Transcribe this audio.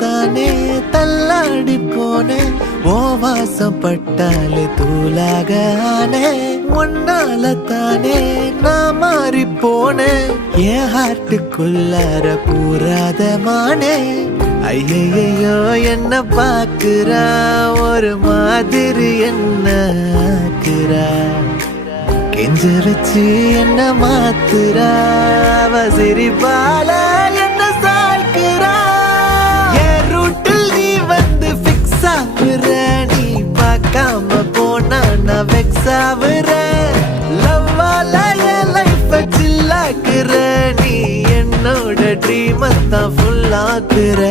தானே தள்ளாடி போனேன் ஓ வாசம் பட்டாலே தூளாக ஆனே ஒன்னால தானே நான் மாறி போனேன் என் ஹார்ட்டுக்குள்ளார பூராத மானே ஐயையோ என்ன பாக்குறா ஒரு மாதிரி என்ன ஆக்குறா கெஞ்ச வச்சு என்ன மாத்துறா அவ சிரிப்பால என்ன சாய்க்கிறா என் ரூட்டில் நீ வந்து ஃபிக்ஸ் ஆகுற நீ பார்க்காம போனா நான் வெக்ஸ் ஆகுற லவ்வால என் லைஃப் சில்லாக்குற நீ என்னோட ட்ரீம் தான் ஃபுல் ஆக்குற